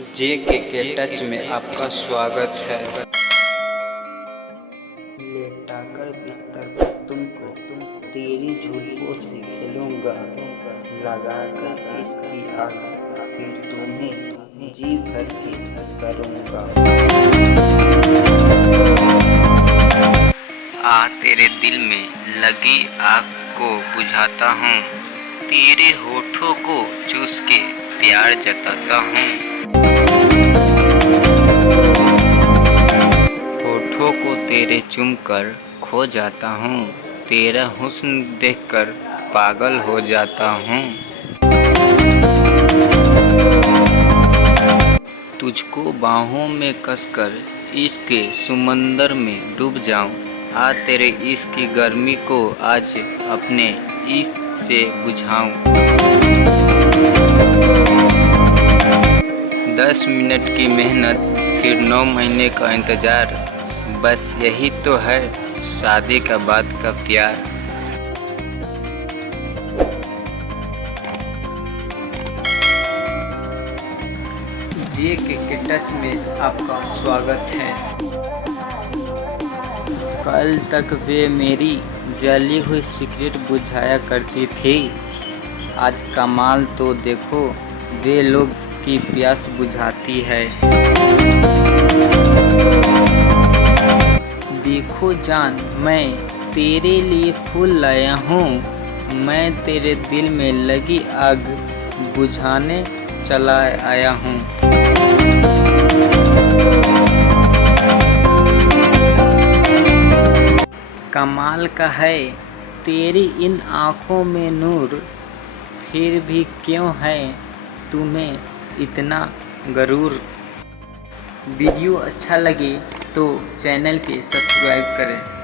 जे के टच में आपका स्वागत है। लेटाकर बिस्तर पर तुमको तेरी झुर्रियों से खेलूंगा, लगाकर इसकी आग फिर तुम्हें जी भर के करूंगा। आ तेरे दिल में लगी आग को बुझाता हूँ, तेरे होठों को चूस के प्यार जताता हूँ। होठों को तेरे चूमकर खो जाता हूँ, तेरा हुस्न देखकर पागल हो जाता हूँ। तुझको बाहों में कसकर इश्क के समंदर में डूब जाऊं, आ तेरे इश्क की गर्मी को आज अपने इश्क से बुझाऊं। 10 मिनट की मेहनत फिर 9 महीने का इंतज़ार, बस यही तो है शादी का बाद का प्यार। जे के टच में आपका स्वागत है। कल तक वे मेरी जली हुई सिगरेट बुझाया करती थी, आज कमाल तो देखो वे लोग की प्यास बुझाती है। देखो जान, मैं तेरे लिए फूल लाया हूँ, मैं तेरे दिल में लगी आग बुझाने चला आया हूँ। कमाल का है तेरी इन आँखों में नूर, फिर भी क्यों है तुम्हें इतना गरूर। वीडियो अच्छा लगे तो चैनल के सब्सक्राइब करें।